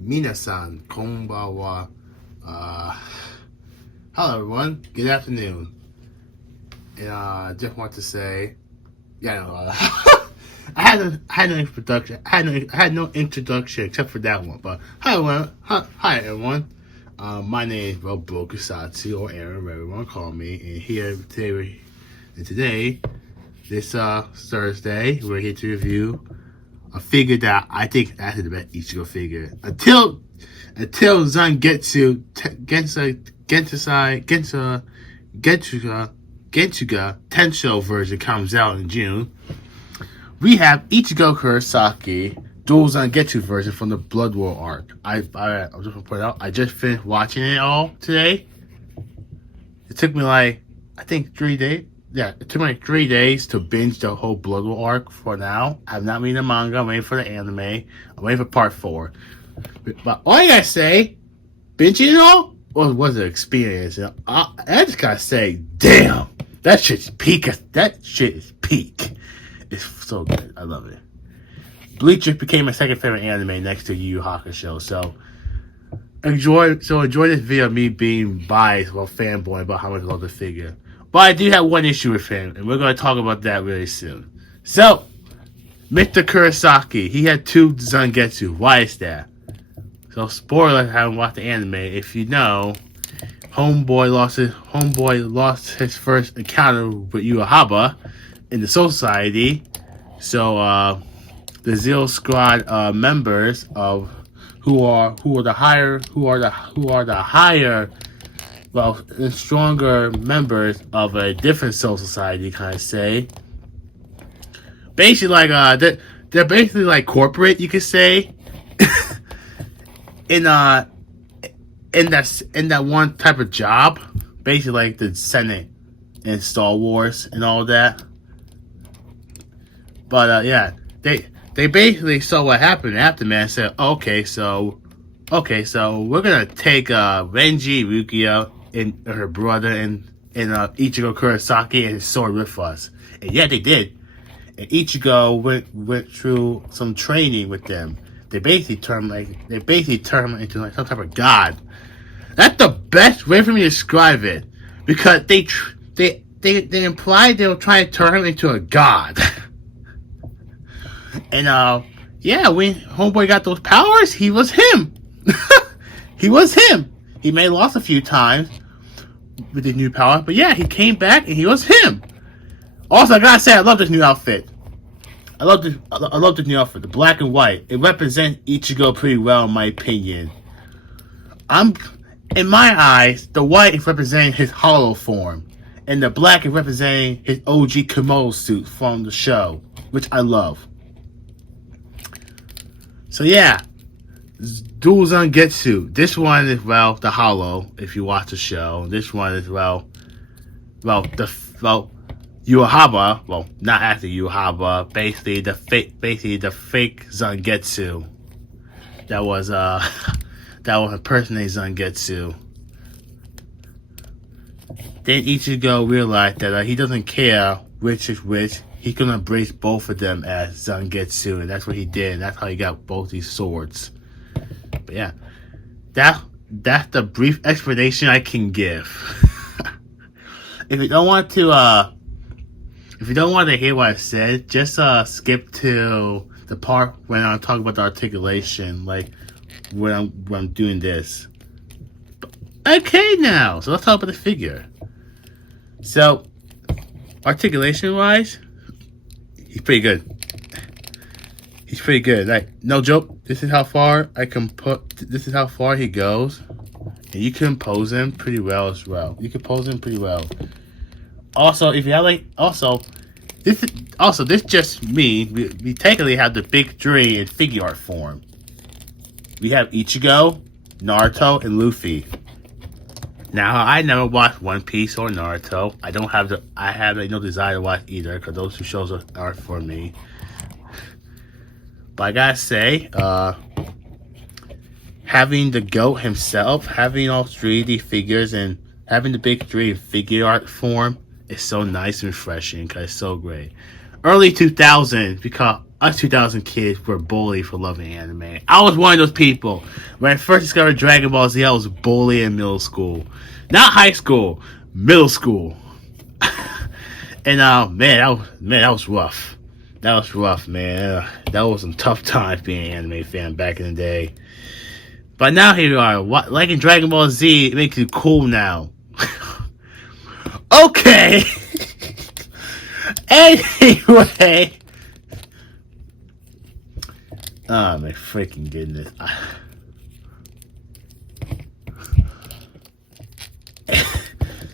Minasan, konbawa. Hello everyone. Good afternoon. And just want to say, I had no introduction. I had no introduction except for that one. But hi everyone. My name is Broku or Aaron, whatever you want to call me. And today, this Thursday, we're here to review a figure that I think is actually the best Ichigo figure. Until Zangetsu Getsuga Tensho version comes out in June, we have Ichigo Kurosaki dual Zangetsu version from the Blood War arc. I'm just gonna point out, I just finished watching it all today. It took me I think 3 days. Yeah, it took me 3 days to binge the whole Blood War arc for now. I'm not reading the manga, I'm waiting for the anime. I'm waiting for part 4. But all I gotta say, binging it all was an experience. And I just gotta say, damn, that shit's peak. That shit is peak. It's so good. I love it. Bleach became my second favorite anime next to Yu Yu Hakusho. So enjoy this video of me being biased or fanboy about how much I love the figure. But I do have one issue with him, and we're going to talk about that really soon. So, Mr. Kurosaki, he had 2 Zangetsu. Why is that? So, spoiler, if you haven't watched the anime, if you know, Homeboy lost his first encounter with Uehaba in the Soul Society. So, the Zero Squad members who are the higher, well, stronger members of a different Soul Society, kind of say. Basically, they're basically like corporate, you could say. in that one type of job, basically like the Senate in Star Wars and all that. But yeah, they basically saw what happened after man said, okay, so we're gonna take Renji Rukia and her brother and Ichigo Kurosaki and his sword with us. And yeah, they did. And Ichigo went through some training with them. They basically turned him into like some type of god. That's the best way for me to describe it, because they implied they were trying to turn him into a god. And yeah, when Homeboy got those powers, he was him. He was him. He may have lost a few times with his new power, but yeah, he came back and he was him. Also, I gotta say, I love this new outfit. I love this new outfit, the black and white. It represents Ichigo pretty well, in my opinion. In my eyes, the white is representing his hollow form, and the black is representing his OG kimono suit from the show, which I love. So yeah, dual Zangetsu. This one is, well, the hollow, if you watch the show. This one is, Uehaba, well, not actually Uehaba, basically the fake Zangetsu. That was impersonating Zangetsu. Then Ichigo realized that he doesn't care which is which. He can embrace both of them as Zangetsu, and that's what he did, and that's how he got both these swords. But yeah, that's the brief explanation I can give. If you don't want to hear what I said, just skip to the part when I'm talking about the articulation, like when I'm doing this. Okay, now, so let's talk about the figure. So, articulation-wise, he's pretty good. He's pretty good. Like, no joke. This is how far I can put. This is how far he goes, and you can pose him pretty well as well. You can pose him pretty well. Also, if you have this just me. We technically have the big three in Figuart form. We have Ichigo, Naruto, and Luffy. Now, I never watched One Piece or Naruto. I have no desire to watch either, because those 2 shows aren't for me. But I gotta say, having the GOAT himself, having all 3D figures, and having the big 3 in figure art form is so nice and refreshing, because it's so great. Early 2000s, because us 2000 kids were bullied for loving anime. I was one of those people. When I first discovered Dragon Ball Z, I was bullied in middle school. Not high school, middle school. And that was rough. That was rough, man. That was some tough times being an anime fan back in the day. But now here you are, liking Dragon Ball Z, it makes you cool now. Okay. Anyway. Oh my freaking goodness.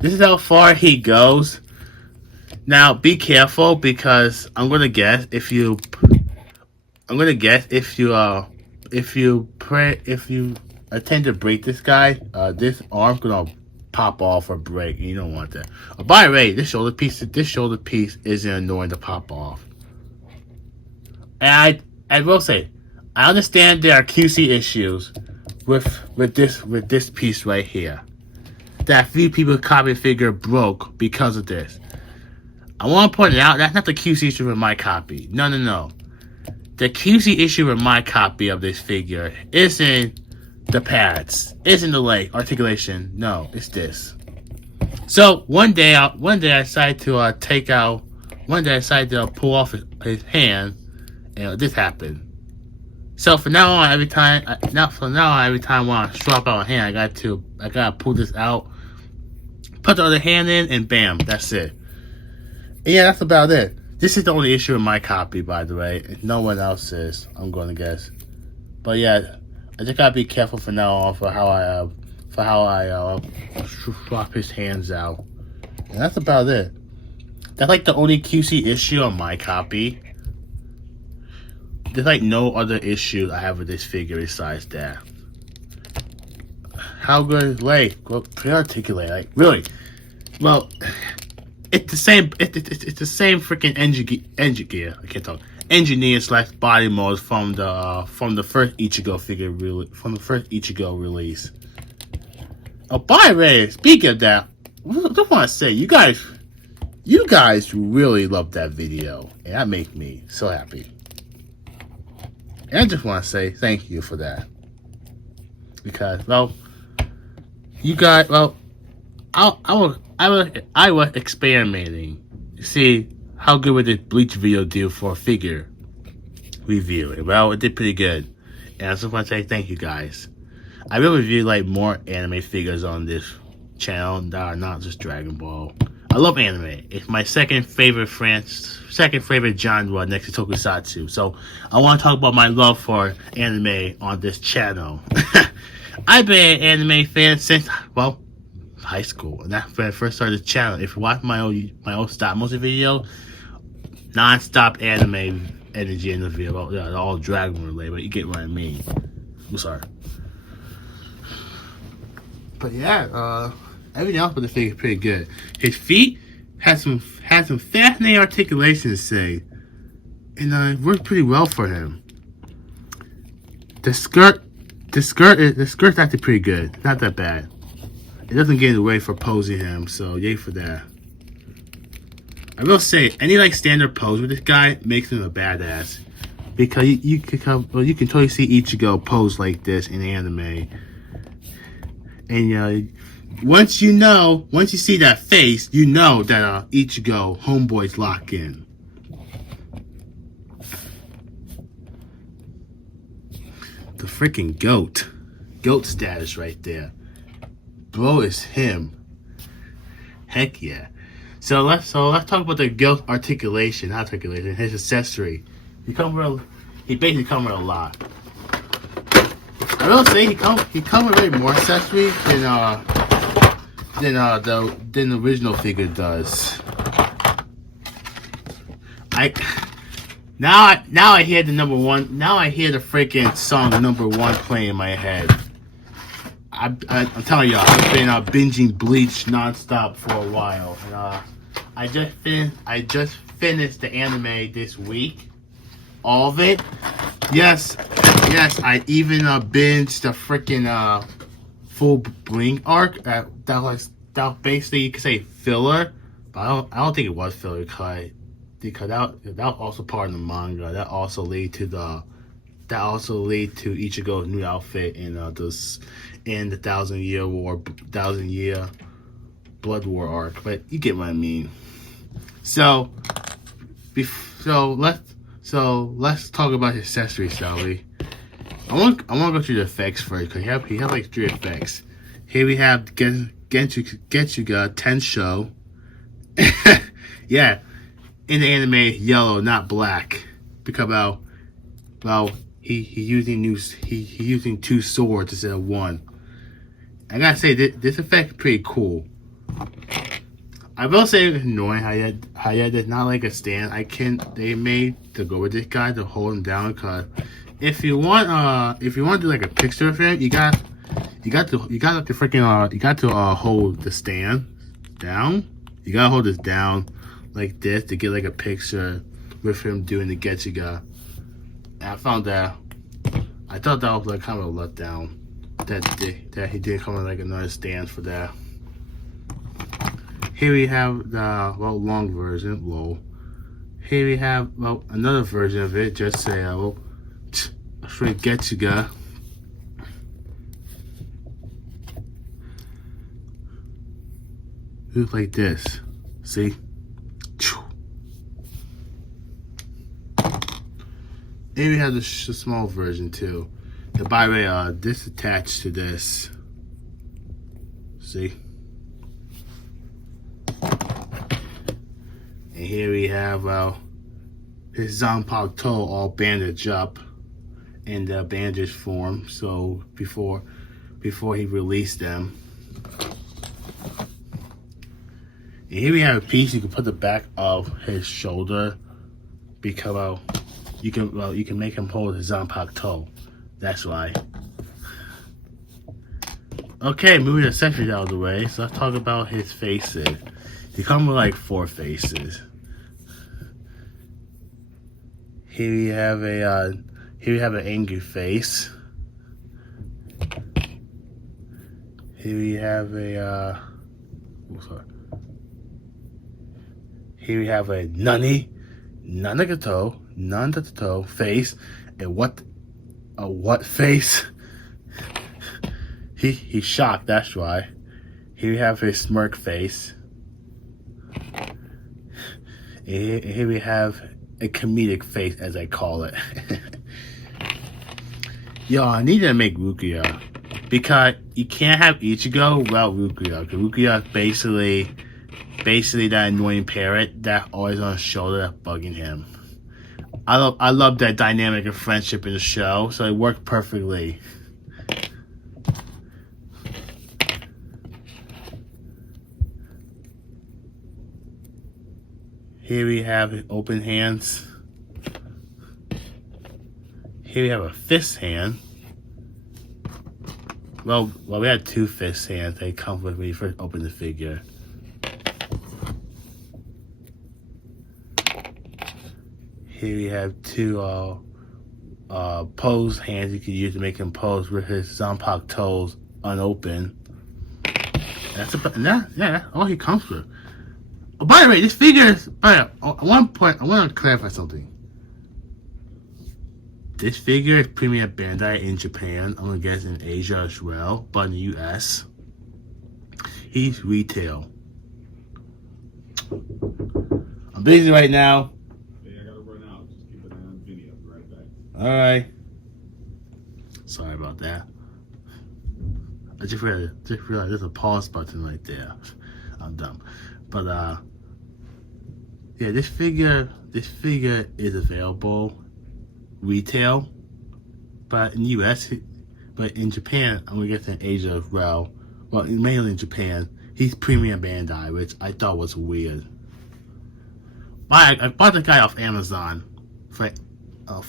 This is how far he goes. Now be careful because I'm gonna guess if you attempt to break this guy, this arm's gonna pop off or break. You don't want that. By the way, this shoulder piece isn't annoying to pop off. And I will say, I understand there are QC issues with this piece right here. That few people copy figure broke because of this. I want to point it out, that's not the QC issue with my copy. No. The QC issue with my copy of this figure isn't the pads, isn't the leg articulation. No, it's this. So one day I decided to pull off his hand, and this happened. So from now on, every time I want to swap out a hand, I gotta pull this out, put the other hand in, and bam, that's it. And yeah, that's about it. This is the only issue in my copy, by the way. No one else's, I'm going to guess. But yeah, I just gotta be careful from now on for how I swap his hands out. And that's about it. That's like the only QC issue on my copy. There's like no other issue I have with this figure besides that. How good? Wait, well, articulate. Like really? Well, it's the same. It's the same freaking engine gear. I can't talk. Engineer / body modes from the first Ichigo figure release. Oh, by the way, speaking of that, I just want to say you guys really love that video, and that makes me so happy. And I just want to say thank you for that. Because, well, you guys, well, I was experimenting to see how good would this Bleach video do for a figure review. And, well, it did pretty good. And I just want to say thank you guys. I will review like more anime figures on this channel that are not just Dragon Ball. I love anime. It's my second favorite genre next to Tokusatsu. So I want to talk about my love for anime on this channel. I've been an anime fan since, well, high school. And that's when I first started the channel. If you watch my old stop motion video, non-stop anime energy in the video. Well, yeah, all Dragon Ball related, but you get what I mean. I'm sorry. But yeah, everything else with the figure is pretty good. His feet had some fascinating articulation to say, and it worked pretty well for him. The skirt's actually pretty good, not that bad. It doesn't get in the way for posing him, so yay for that. I will say, any like standard pose with this guy makes him a badass, because you can totally see Ichigo pose like this in anime. And once you see that face, you know that Ichigo homeboys lock in. The freaking goat status right there. Bro is him. Heck yeah. So let's talk about the goat articulation, his accessory. He basically comes with a lot. I will say he comes with way more accessories than the original figure does. Now I hear the number one. Now I hear the freaking song number one playing in my head. I'm telling y'all, I've been binging Bleach nonstop for a while, and I just finished the anime this week, all of it. Yes, I even binged the freaking full Blink arc. That basically you could say filler, but I don't think it was filler because that was also part of the manga. That also led to that also lead to Ichigo's new outfit in the 1,000-year Blood War arc. But you get what I mean. So let's talk about his accessories, shall we? I want to go through the effects first because he have like 3 effects. Here we have Getsuga Tensho. Yeah, in the anime, yellow, not black, because he's using 2 swords instead of 1. I gotta say this effect is pretty cool. I will say it's annoying how there's not like a stand they made to go with this guy to hold him down. Cause if you want to do like a picture of him, you got to hold the stand down. You gotta hold this down like this to get like a picture with him doing the Getsuga. And I thought that was like kind of a letdown that he didn't come with like another stand for that. Here we have the long version. Here we have another version of it. Just say straight Getsuga. Looks like this. See? Here we have the small version too. And by the way, this attached to this. See? And here we have his Zanpakuto all bandaged up in the bandage form. So before he released them. And here we have a piece you can put the back of his shoulder because you can make him hold his Zanpakuto. That's why. Okay, moving the accessories out of the way. So let's talk about his faces. He comes with like 4 faces. Here we have an angry face. Here we have a Nanagato face. And what face? He's shocked, that's why. Here we have his smirk face. And here we have a comedic face, as I call it. Yo, I need to make Rukia. Because you can't have Ichigo without Rukia. Because Rukia is basically that annoying parrot that always on his shoulder that's bugging him. I love that dynamic of friendship in the show, so it worked perfectly. Here we have open hands. Here we have a fist hand. Well, we had 2 fist hands. They come with when you first open the figure. Here we have 2 pose hands you can use to make him pose with his Zanpakutos unopened. That's all he comes with. Oh, by the way, this figure is. At one point, I want to clarify something. This figure is premium Bandai in Japan. I'm gonna guess in Asia as well, but in the US, he's retail. I'm busy right now. Hey, I gotta run out. Just keep it on Vimeo. Be right back. All right. Sorry about that. I just realized there's a pause button right there. I'm dumb, but yeah, this figure is available retail, but in US, but in Japan, I'm gonna guess in Asia as well. Well, mainly in Japan, he's premium Bandai, which I thought was weird. But I bought the guy off Amazon for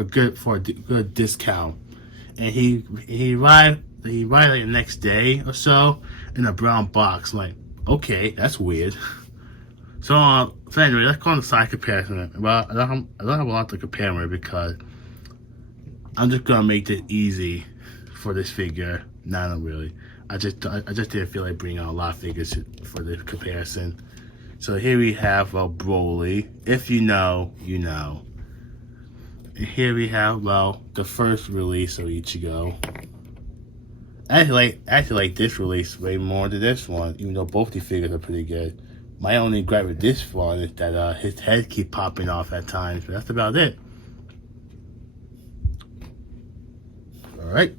a good discount, and he arrived like the next day or so in a brown box. I'm like, okay, that's weird. So anyway, let's go on the side comparison. Well, I don't have a lot to compare with because I'm just gonna make this easy for this figure. Not really. I just didn't feel like bringing out a lot of figures for the comparison. So here we have Broly. If you know, you know. And here we have, well, the first release of Ichigo. I actually like this release way more than this one, even though both the figures are pretty good. My only gripe with this one is that his head keep popping off at times, but that's about it. Alright.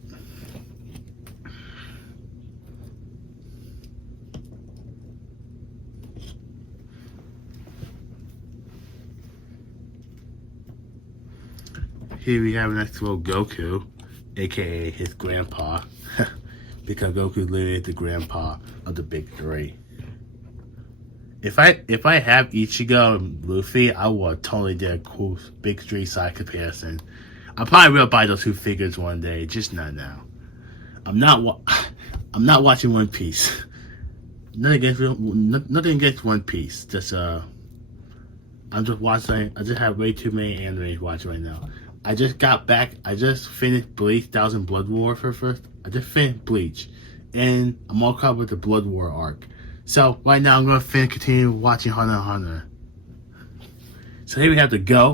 Here we have next to Goku, aka his grandpa, because Goku literally is the grandpa of the big three. If I have Ichigo and Luffy, I would totally do a cool big three side comparison. I probably will buy those two figures one day, just not now. I'm not watching One Piece. Nothing against One Piece. Just I'm just watching. I just have way too many anime to watch right now. I just got back. I just finished Bleach 1000 Blood War for first. I just finished Bleach, and I'm all caught up with the Blood War arc. So right now I'm gonna continue watching Hunter x Hunter. So here we have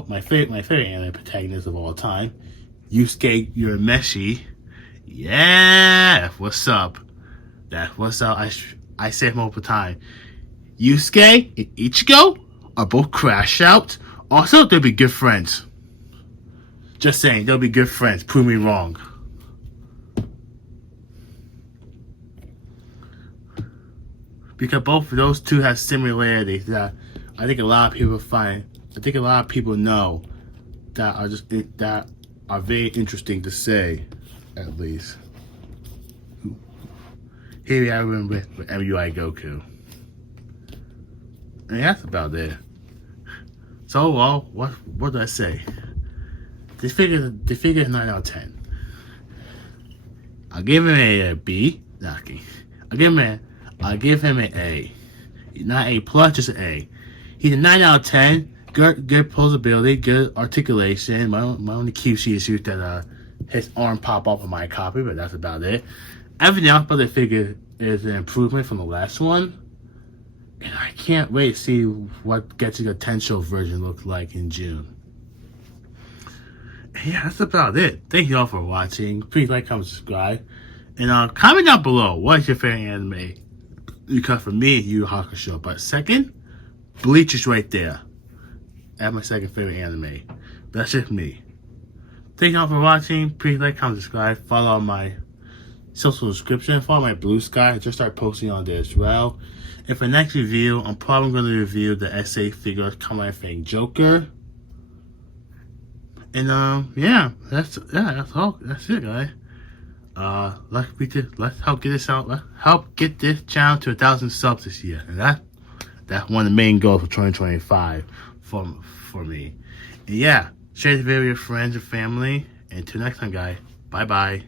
my favorite anime protagonist of all time, Yusuke Urameshi. Yeah, what's up? That's what's up. I say it multiple times. Yusuke and Ichigo are both crash out. Also, they'll be good friends. Just saying, they'll be good friends. Prove me wrong. Because both of those two have similarities that I think a lot of people find. I think a lot of people know that are very interesting to say, at least. Here we have him with MUI Goku. And that's about it. So, well, what do I say? The figure is 9 out of 10. I'll give him a B. I'll give him an A. Not A plus, just an A. He's a 9 out of 10. Good posability, good articulation. My only QC issue is that his arm pop off of my copy, but that's about it. Everything else about the figure is an improvement from the last one. And I can't wait to see what Getsuga Tensho version looks like in June. Yeah, that's about it. Thank you all for watching. Please like, comment, subscribe. And comment down below, what is your favorite anime? Because for me, Yu Yu Hakusho. But second, Bleach is right there. That's my second favorite anime. That's just me. Thank you all for watching. Please like, comment, subscribe. Follow my social description. Follow my Blue Sky. I just start posting on there as well. And for next review, I'm probably going to review the SA Figuarts Kamen Rider Joker. And yeah, that's all. That's it, guys. Let's help get this out. Let's help get this channel to 1,000 subs this year, and that's one of the main goals for 2025 for me. And yeah, share the video with your friends and family. And until next time, guys. Bye bye.